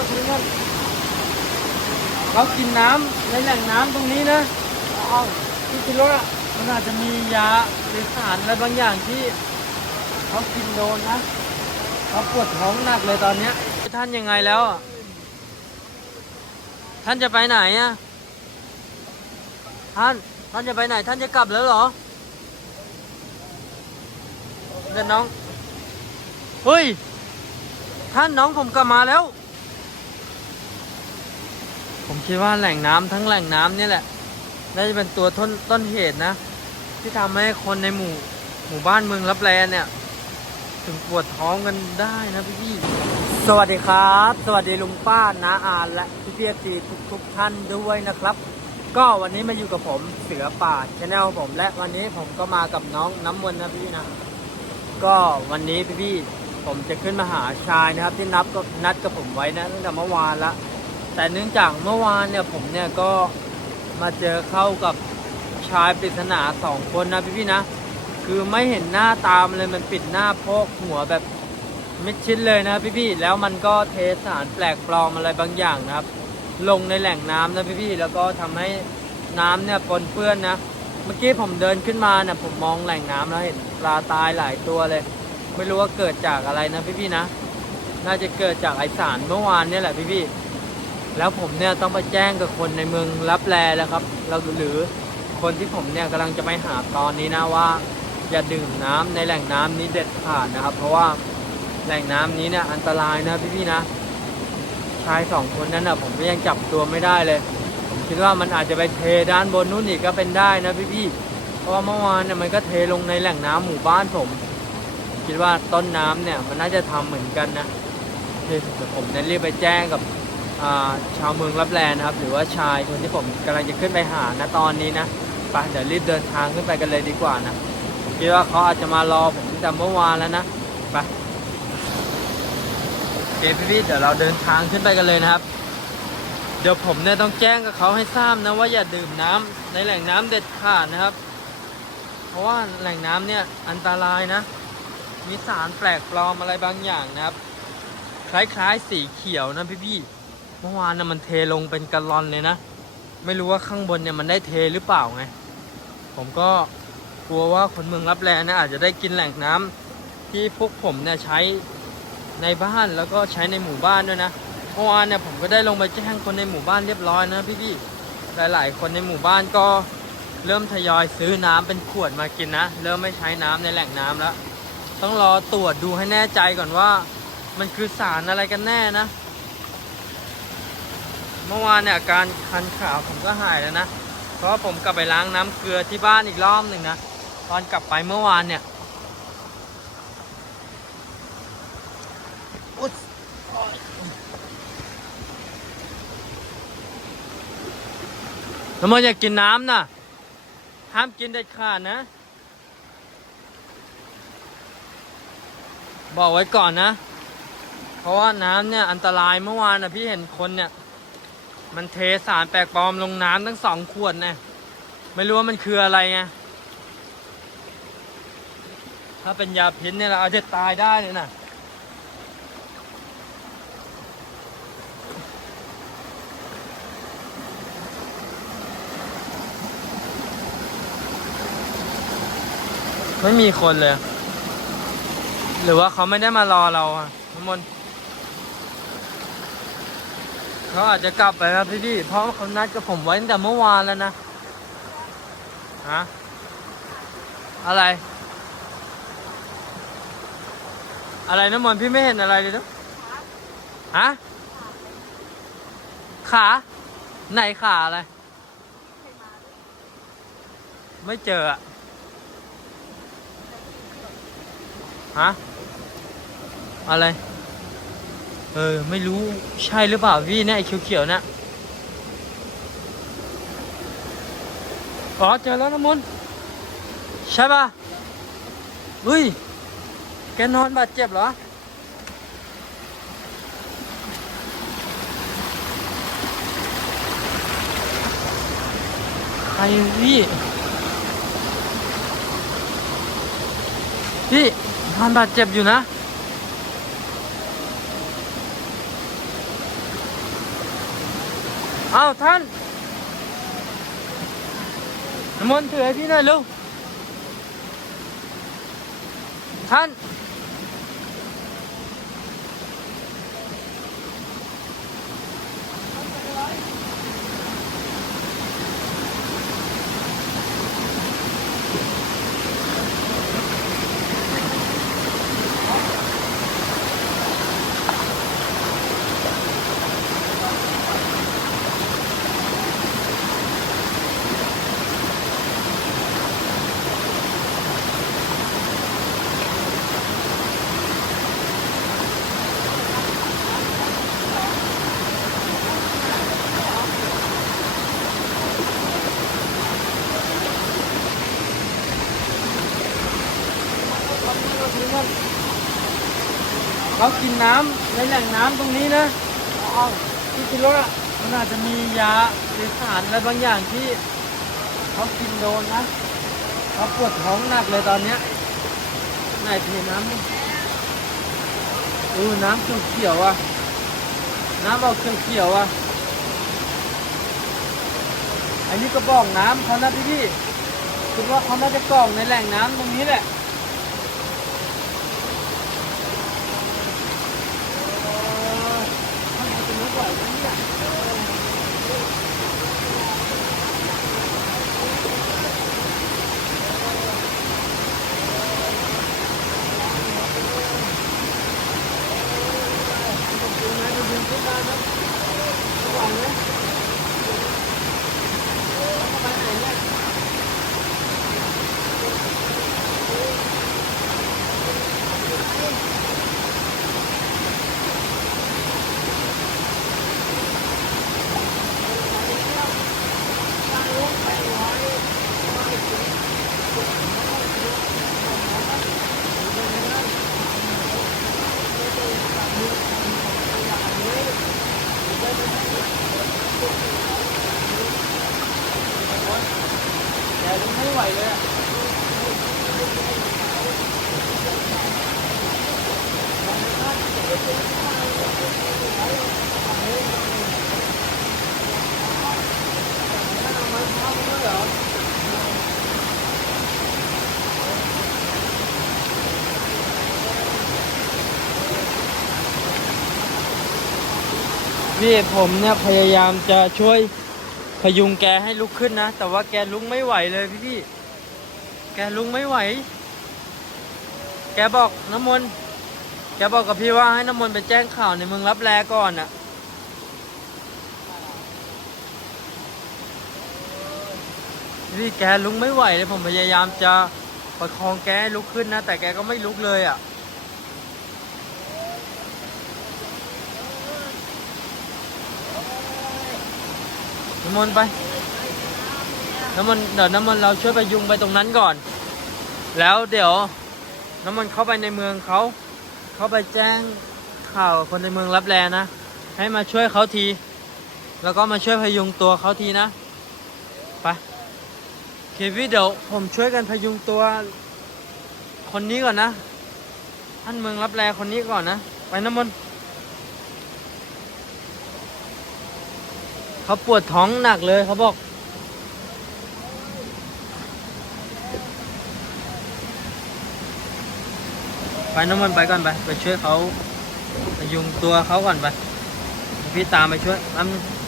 มาคุยกันเขากินน้ำในแหล่งน้ำตรงนี้นะเอาพี่คิดว่ามันอาจจะมียาหรือสารอะไรบางอย่างที่เขากินโดนนะเขาปวดท้องหนักเลยตอนเนี้ยท่านยังไงแล้ว ท่านจะไปไหนอะท่านท่านจะไปไหน ท่านจะกลับแล้วเหรอเดี๋ยวน้องเฮ้ยท่านน้องผมกลับมาแล้ว ผมคิดว่าแหล่งน้ำทั้งแหล่งน้ำนี่แหละน่าจะเป็นตัวต้นต้นเหตุนะ ที่ทำให้คนในหมู่หมู่บ้านเมืองรับแลเนี่ย ถึงปวดท้องกันได้นะพี่พี่สวัสดีครับ สวัสดีลุงป้าน้าอานและพี่พี่ตีทุกทุกท่านด้วยนะครับ ก็วันนี้มาอยู่กับผมเสือป่าชาแนลผมและวันนี้ผมก็มากับน้องน้ำมนต์นะพี่นะก็วันนี้พี่พี่ผมจะขึ้นมาหาชายนะครับ ที่นับก็นัดกับผมไว้นะตั้งแต่เมื่อวานละ แต่เนื่องจากเมื่อวานเนี่ยผมเนี่ยก็มาเจอเข้ากับชายปริศนาสองคนนะพี่พี่นะ คือไม่เห็นหน้าตามเลยมันปิดหน้าโพกหัวแบบมิดชิดเลยนะพี่พี่แล้วมันก็เทสารแปลกปลอมอะไรบางอย่างนะครับ ลงในแหล่งน้ำนะพี่พี่แล้วก็ทำให้น้ำเนี่ยปนเปื้อนนะ เมื่อกี้ผมเดินขึ้นมาเนี่ยผมมองแหล่งน้ำแล้วเห็นปลาตายหลายตัวเลย ไม่รู้ว่าเกิดจากอะไรนะพี่พี่นะ น่าจะเกิดจากไอสารเมื่อวานเนี่ยแหละพี่พี่ แล้วผมเนี่ยต้องไปแจ้งกับคนในเมืองรับแลแล้วครับเราหรือคนที่ผมเนี่ยกำลังจะไปหาตอนนี้นะว่า อย่าดื่มน้ำในแหล่งน้ำนี้เด็ดขาดนะครับ เพราะว่าแหล่งน้ำนี้เนี่ยอันตรายนะพี่ๆนะชายสองคนนั้นนะผมก็ยังจับตัวไม่ได้เลย ผมคิดว่ามันอาจจะไปเทด้านบนนู้นอีกก็เป็นได้นะพี่ๆเพราะว่าเมื่อวานเนี่ยมันก็เทลงในแหล่งน้ำหมู่บ้านผม คิดว่าต้นน้ำเนี่ยมันน่าจะทำเหมือนกันนะเดี๋ยวผมเนี่ยรีบไปแจ้งกับ ชาวเมืองรับแลนะครับ หรือว่าชายคนที่ผมกำลังจะขึ้นไปหานะตอนนี้นะไปเดี๋ยวรีบเดินทางขึ้นไปกันเลยดีกว่านะคิดว่าเขาอาจจะมารอผมตั้งแต่เมื่อวานแล้วนะไปโอเคพี่ๆเดี๋ยวเราเดินทางขึ้นไปกันเลยนะครับ เดี๋ยวผมเนี่ยต้องแจ้งกับเขาให้ทราบนะว่าอย่าดื่มน้ำในแหล่งน้ำเด็ดขาดนะครับ เพราะว่าแหล่งน้ำเนี่ยอันตรายนะ มีสารแปลกปลอมอะไรบางอย่างนะครับ คล้ายๆสีเขียวนะพี่ๆ เมื่อวานน่ะมันเทลงเป็นกะลอนเลยนะ ไม่รู้ว่าข้างบนเนี่ยมันได้เทหรือเปล่าไง ผมก็กลัวว่าคนเมืองรับแลนะอาจจะได้กินแหล่งน้ำที่พวกผมเนี่ยใช้ในบ้านแล้วก็ใช้ในหมู่บ้านด้วยนะเมื่อวานเนี่ยผมก็ได้ลงไปแจ้งคนในหมู่บ้านเรียบร้อยนะพี่ๆหลาย ๆ คนในหมู่บ้านก็เริ่มทยอยซื้อน้ำเป็นขวดมากินนะ เริ่มไม่ใช้น้ำในแหล่งน้ำแล้ว ต้องรอตรวจดูให้แน่ใจก่อนว่า มันคือสารอะไรกันแน่นะ เมื่อวานเนี่ยอาการคันขาผมก็หายแล้วนะ เพราะผมกลับไปล้างน้ำเกลือที่บ้านอีกรอบหนึ่งนะ ตอนกลับไปเมื่อวานเนี่ยอุ๊ยน้ำมันอยากกินน้ำนะห้ามกินเด็ดขาดนะ บอกไว้ก่อนนะ เพราะว่าน้ำเนี่ยอันตรายเมื่อวานนะพี่เห็นคนเนี่ย มันเทสารแปลกปลอมลงน้ำทั้งสองขวดเนี่ยไม่รู้ว่ามันคืออะไรไงถ้าเป็นยาพิษเนี่ยเราอาจจะตายได้เลยนะไม่มีคนเลย หรือว่าเขาไม่ได้มารอเราอะน้ำมนต์ เขาอาจจะกลับไปแล้วพี่พี่เพราะเขานัดกับผมไว้ตั้งแต่เมื่อวานแล้วนะฮะอะไร อะไรน้ำมันพี่ไม่เห็นอะไรเลยนะฮะขาไหนขาอะไร ไม่เจออะฮะอะไร เออ ไม่รู้ใช่หรือเปล่าพี่เนี่ยไอ้เขียวๆนี่ยอ๋อเจอแล้วน้ำมนใช่ป่ะเฮ้ย แกนอนบาดเจ็บเหรอ ใครพี่ พี่นอนบาดเจ็บอยู่นะ อ้าวท่านน้ำมนต์ถือให้พี่หน่อยลูกท่าน นน้ำในแหล่งน้ำตรงนี้นะที่กินรถอะมันอาจจะมียาหรือสารอะไรบางอย่างที่เขากินโดนนะเขาปวดท้องหนักเลยตอนเนี้ยไหนเทน้ำนี่เออน้ำเขียวๆอะน้ำเอาเขียวๆอะอันนี้ก็บอกน้ำเขานะพี่พี่ๆคิดว่าเขาน่าจะกรอกในแหล่งน้ำตรงนี้แหละ เลยอะนี่ผมเนี่ยพยายามจะช่วยพยุงแกให้ลุกขึ้นนะ แต่ว่าแกลุกไม่ไหวเลยพี่พี่ แกลุกไม่ไหว แกบอกน้ำมนต์ แกบอกกับพี่ว่าให้น้ำมนต์ไปแจ้งข่าวในเมืองรับแลก่อนน่ะพี่แกลุกไม่ไหวเลยผมพยายามจะประคองแกให้ลุกขึ้นนะ แต่แกก็ไม่ลุกเลยอะ น้ำมนต์ไป น้ำมันเดี๋ยวน้ำมันเราช่วยไปยุงไปตรงนั้นก่อน แล้วเดี๋ยวน้ำมันเข้าไปในเมืองเขาเข้าไปแจ้งข่าวคนในเมืองรับแลนะ ให้มาช่วยเขาที แล้วก็มาช่วยพยุงตัวเขาทีนะไปเควิเดี๋ยวผมช่วยกันพยุงตัว คนนี้ก่อนนะท่านเมืองรับแลคนนี้ก่อนนะไปน้ำมนเขาปวดท้องหนักเลยเขาบอก ไปน้ำมันไปก่อนไป ไปช่วยเขาพยุงตัวเขาก่อนไป พี่ตามไปช่วยน้ำ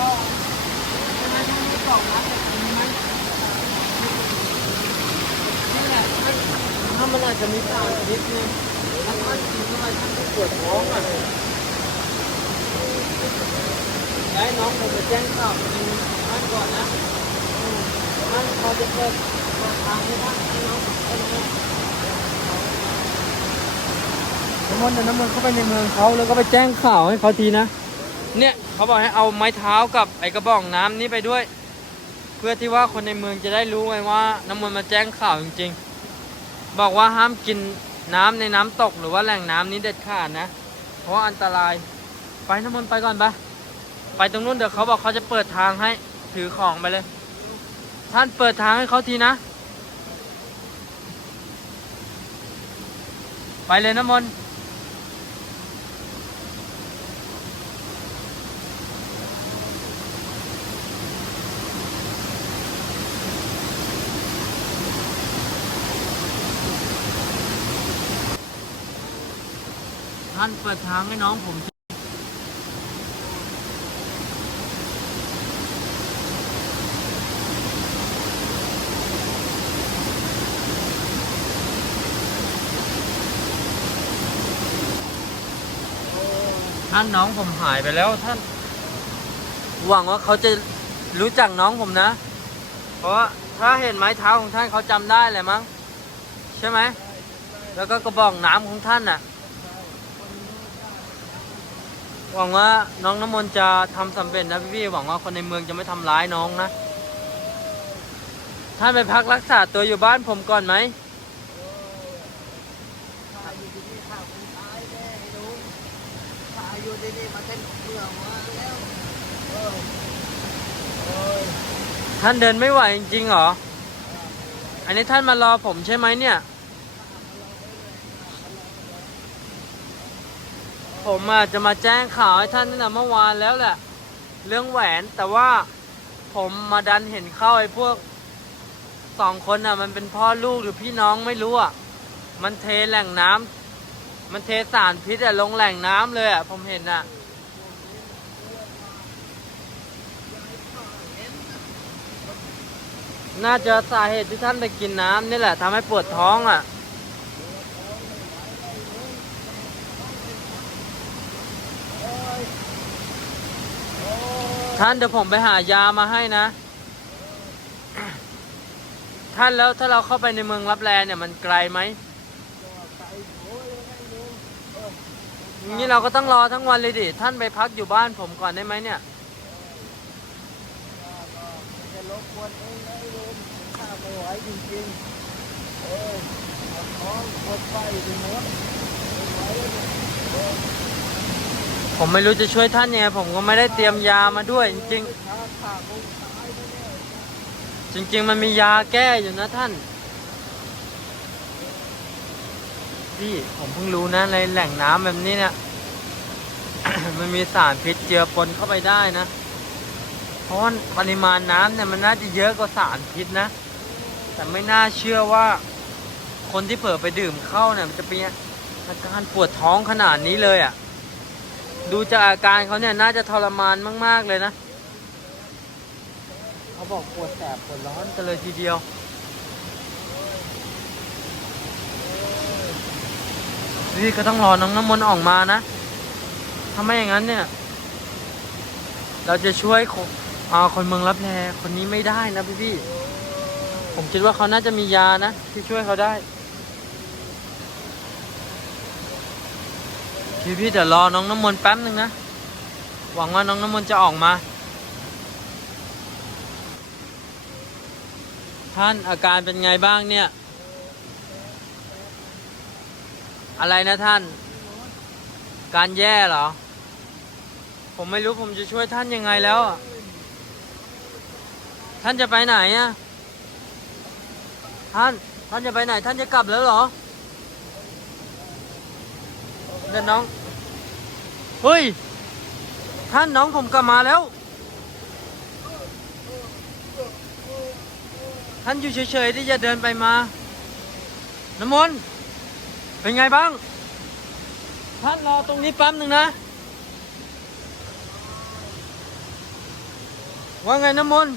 นึงนี่แหละท่านถ้ามันอาจจะมีสารพิษนึงถ้าท่านกินเข้าไปท่านก็ปวดท้องอะย้น้องผมไปแจ้งข่าวเป็นท่านก่อนนะอืมท่านพอจะเปิดเปิดทางให้ท่านให้น้องผมได้ไหมน้ำมันต์เดี๋ยวน้ำมันต์เข้าไปในเมืองเขาแล้วก็ไปแจ้งข่าวให้เขาทีนะ เนี่ย เขาบอกให้เอาไม้เท้ากับไอกระบอกน้ำนี้ไปด้วย เพื่อที่ว่าคนในเมืองจะได้รู้ไงว่า น้ำมันต์มาแจ้งข่าวจริง ๆ บอกว่าห้ามกินน้ำในน้ำตกหรือว่าแหล่งน้ำนี้เด็ดขาดนะ เพราะอันตรายไปน้ำมันต์ไปก่อนปะไปตรงนู้นเดี๋ยวเขาบอกเขาจะเปิดทางให้ถือของไปเลย ท่านเปิดทางให้เขาทีนะ ไปเลยน้ำมนต์ ท่านเปิดทางให้น้องผมท่านน้องผมหายไปแล้วท่าน หวังว่าเขาจะรู้จักน้องผมนะ เพราะถ้าเห็นไม้เท้าของท่านเขาจำได้แหละมั้ง ใช่ไหม แล้วก็กระบอกน้ำของท่านน่ะ หวังว่าน้องน้ำมนต์จะทำสำเร็จนะพี่ๆหวังว่าคนในเมืองจะไม่ทำร้ายน้องนะ ท่านไปพักรักษาตัวอยู่บ้านผมก่อนไหมข้าอยู่ที่นี่ข้าคงตายแน่ไอ้หนูข้าอยู่ที่นี่มาเป็นเบื่อมาแล้วเออโอ้ยท่านเดินไม่ไหวจริงๆเหรอ อันนี้ท่านมารอผมใช่ไหมเนี่ย ผมอะจะมาแจ้งข่าวให้ท่านตั้งแต่เมื่อวานแล้วแหละ เรื่องแหวนแต่ว่าผมมาดันเห็นเข้าไอ้พวกสองคนอะ มันเป็นพ่อลูกหรือพี่น้องไม่รู้อะมันเทแหล่งน้ำมันเทสารพิษอะลงแหล่งน้ำเลยอะผมเห็นอะน่าจะสาเหตุที่ท่านไปกินน้ำนี่แหละทำให้ปวดท้องอะ ท่านเดี๋ยวผมไปหายามาให้นะ ท่านแล้วถ้าเราเข้าไปในเมืองรับแลเนี่ยมันไกลไหมนูเอองี้เราก็ต้องรอทั้งวันเลยดิ ท่านไปพักอยู่บ้านผมก่อนได้ไหมเนี่ยจะรบกวนเองนะไอ้หนูข้าไม่ไหวจริงๆเออท้องปวดไส้ไปหมดไม่ไหวแล้วเนี่ย ผมไม่รู้จะช่วยท่านยังไงผมก็ไม่ได้เตรียมยามาด้วย จริงข้าข้าคงจริง ๆ มันมียาแก้อยู่นะท่านพี่ผมเพิ่งรู้นะในแหล่งน้ำแบบนี้เนี่ย มันมีสารพิษเจือปนเข้าไปได้นะ เพราะปริมาณน้ำเนี่ยมันน่าจะเยอะกว่าสารพิษนะ แต่ไม่น่าเชื่อว่า คนที่เผลอไปดื่มเข้าเนี่ยมันจะเป็นอาการปวดท้องขนาดนี้เลยอะ่ะ ดูจากอาการเขาเนี่ยน่าจะทรมานมาก ๆ เลยนะ เขาบอกปวดแสบปวดร้อนกันเลยทีเดียวพี่ก็ต้องรอน้องน้ำมนต์ออกมานะถ้าไม่อย่างนั้นเนี่ย เราจะช่วยคนคนเมืองรับแลคนนี้ไม่ได้นะพี่พี่ ผมคิดว่าเขาน่าจะมียานะ ที่ช่วยเขาได้ พี่พี่เดี๋ยวรอน้องน้ำมนต์แป๊บหนึ่งนะ หวังว่าน้องน้ำมนต์จะออกมา ท่านอาการเป็นไงบ้างเนี่ย อะไรนะท่าน การแย่เหรอ ผมไม่รู้ผมจะช่วยท่านยังไงแล้ว ท่านจะไปไหนอะท่าน ท่านจะไปไหน ท่านจะกลับแล้วเหรอ เดี๋ยวน้อง เฮ้ย ท่านน้องผมกลับมาแล้ว ท่านอยู่เฉยๆที่จะเดินไปมา น้ำมนต์เป็นไงบ้าง ท่านรอตรงนี้แป๊บหนึ่งนะ ว่าไงน้ำมนต์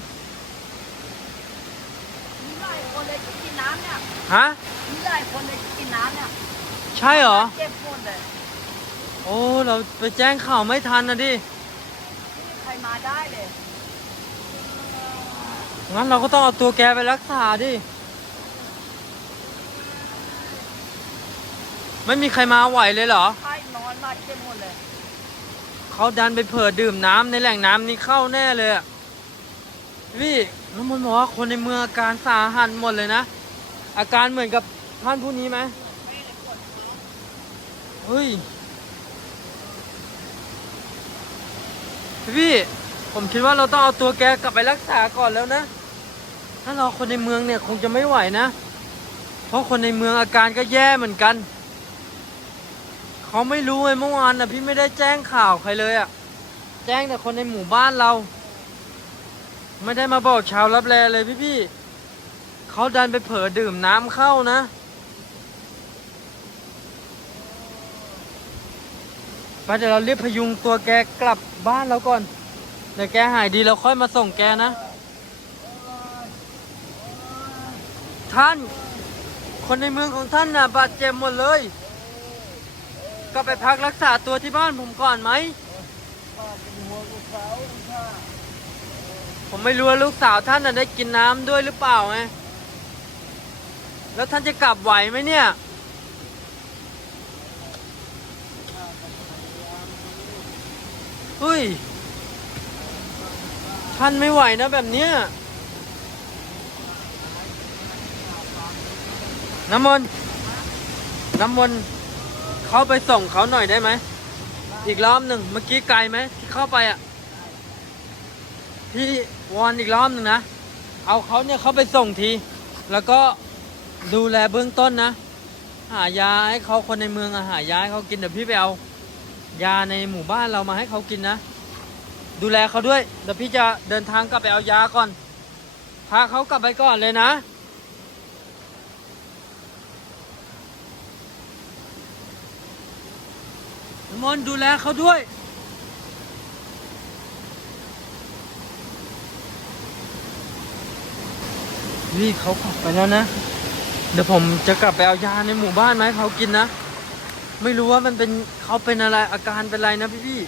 มีหลายคนเลยที่กินน้ำเนี่ย ฮะ มีหลายคนเลยที่กินน้ำเนี่ย ใช่เหรอ เจ็บปวดเลย โอ้ เราไปแจ้งข่าวไม่ทันนะดิไม่มีใครมาได้เลยงั้นเราก็ต้องเอาตัวแกไปรักษาดิ ไม่มีใครมาไหวเลยเหรอใช่นอนมาเจ็บหมดเลย เขาดันไปเผลอดื่มน้ำในแหล่งน้ำนี้เข้าแน่เลยอะพี่น้ำมนต์บอกว่าคนในเมืองอาการสาหัสหมดเลยนะ อาการเหมือนกับท่านผู้นี้ไหมเฮ้ย พี่ผมคิดว่าเราต้องเอาตัวแกกลับไปรักษาก่อนแล้วนะ ถ้าเราคนในเมืองเนี่ยคงจะไม่ไหวนะ เพราะคนในเมืองอาการก็แย่เหมือนกัน เขาไม่รู้ไงเมื่อวานนะพี่ไม่ได้แจ้งข่าวใครเลยอะแจ้งแต่คนในหมู่บ้านเรา ไม่ได้มาบอกชาวรับแลเลยพี่พี่เขาดันไปเผลอดื่มน้ำเข้านะ ไปเดี๋ยวเราเรียกพยุงตัวแกกลับบ้านเราก่อน เดี๋ยวแกหายดีเราค่อยมาส่งแกนะ ท่าน คนในเมืองของท่านน่ะบาดเจ็บหมดเลย ก็ไปพักรักษาตัวที่บ้านผมก่อนไหม ผมไม่รู้ว่าลูกสาวท่านน่ะได้กินน้ำด้วยหรือเปล่าไง แล้วท่านจะกลับไหวไหมเนี่ย เฮ้ย ท่านไม่ไหวนะแบบเนี้ยน้ำมนต์น้ำมนต์เข้าไปส่งเขาหน่อยได้ไหม อีกรอบหนึ่งเมื่อกี้ไกลไหมที่เข้าไปอะ พี่วอนอีกรอบหนึ่งนะ เอาเขาเนี่ยเขาไปส่งที แล้วก็ดูแลเบื้องต้นนะ หายาให้เขาคนในเมืองอะหายาให้เขากินเดี๋ยวพี่ไปเอา ยาในหมู่บ้านเรามาให้เขากินนะ ดูแลเขาด้วย เดี๋ยวพี่จะเดินทางกลับไปเอายาก่อน พาเขากลับไปก่อนเลยนะน้ำมนดูแลเขาด้วย นี่เขากลับไปแล้วนะ เดี๋ยวผมจะกลับไปเอายาในหมู่บ้านมาให้เขากินนะ ไม่รู้ว่ามันเป็นเขาเป็นอะไรอาการเป็นอะไรนะพี่พี่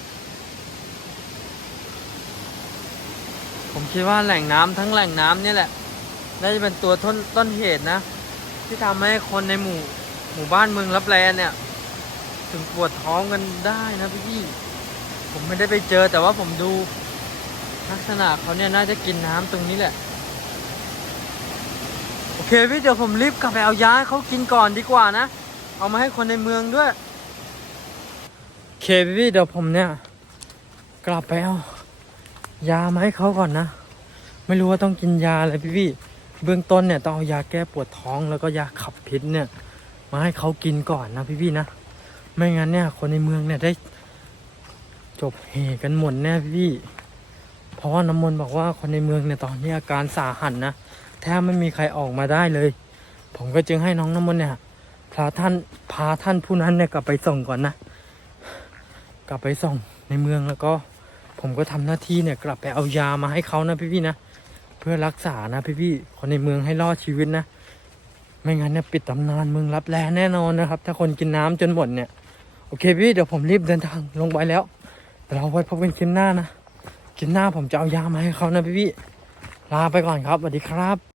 ผมคิดว่าแหล่งน้ำทั้งแหล่งน้ำเนี่ยแหละน่าจะเป็นตัวต้นต้นเหตุนะ ที่ทำให้คนในหมู่หมู่บ้านเมืองรับแลเนี่ย ถึงปวดท้องกันได้นะพี่พี่ผมไม่ได้ไปเจอแต่ว่าผมดูลักษณะเขาเนี่ยน่าจะกินน้ำตรงนี้แหละ โอเคพี่เดี๋ยวผมรีบกลับไปเอายาให้เขากินก่อนดีกว่านะ เอามาให้คนในเมืองด้วยเคพี่เดี๋ยวผมเนี่ย กลับไปเอายามาให้เขาก่อนนะ ไม่รู้ว่าต้องกินยาอะไรพี่พี่เบื้องต้นเนี่ยต้องเอายาแก้ปวดท้องแล้วก็ยาขับพิษเนี่ย มาให้เขากินก่อนนะพี่พี่นะไม่งั้นเนี่ย คนในเมืองเนี่ยได้ จบเหกันหมดแน่พี่พี่เพราะว่าน้ำมนต์บอกว่าคนในเมืองเนี่ยตอนนี้อาการสาหัสนะแทบไม่มีใครออกมาได้เลย ผมก็จึงให้น้องน้ำมนต์เนี่ย พาท่านพาท่านผู้นั้นเนี่ยกลับไปส่งก่อนนะ กลับไปส่งในเมืองแล้วก็ผมก็ทำหน้าที่เนี่ยกลับไปเอายามาให้เขานะพี่ๆนะเพื่อรักษานะพี่ๆคนในเมืองให้รอดชีวิตนะ ไม่งั้นเนี่ยปิดตำนานเมืองรับแลแน่นอนนะครับ ถ้าคนกินน้ำจนหมดเนี่ยโอเคพี่เดี๋ยวผมรีบเดินทางลงไปแล้วเดี๋ยวเราไว้พบกันคลิปหน้านะคลิปหน้าผมจะเอายามาให้เขานะพี่ๆลาไปก่อนครับสวัสดีครับ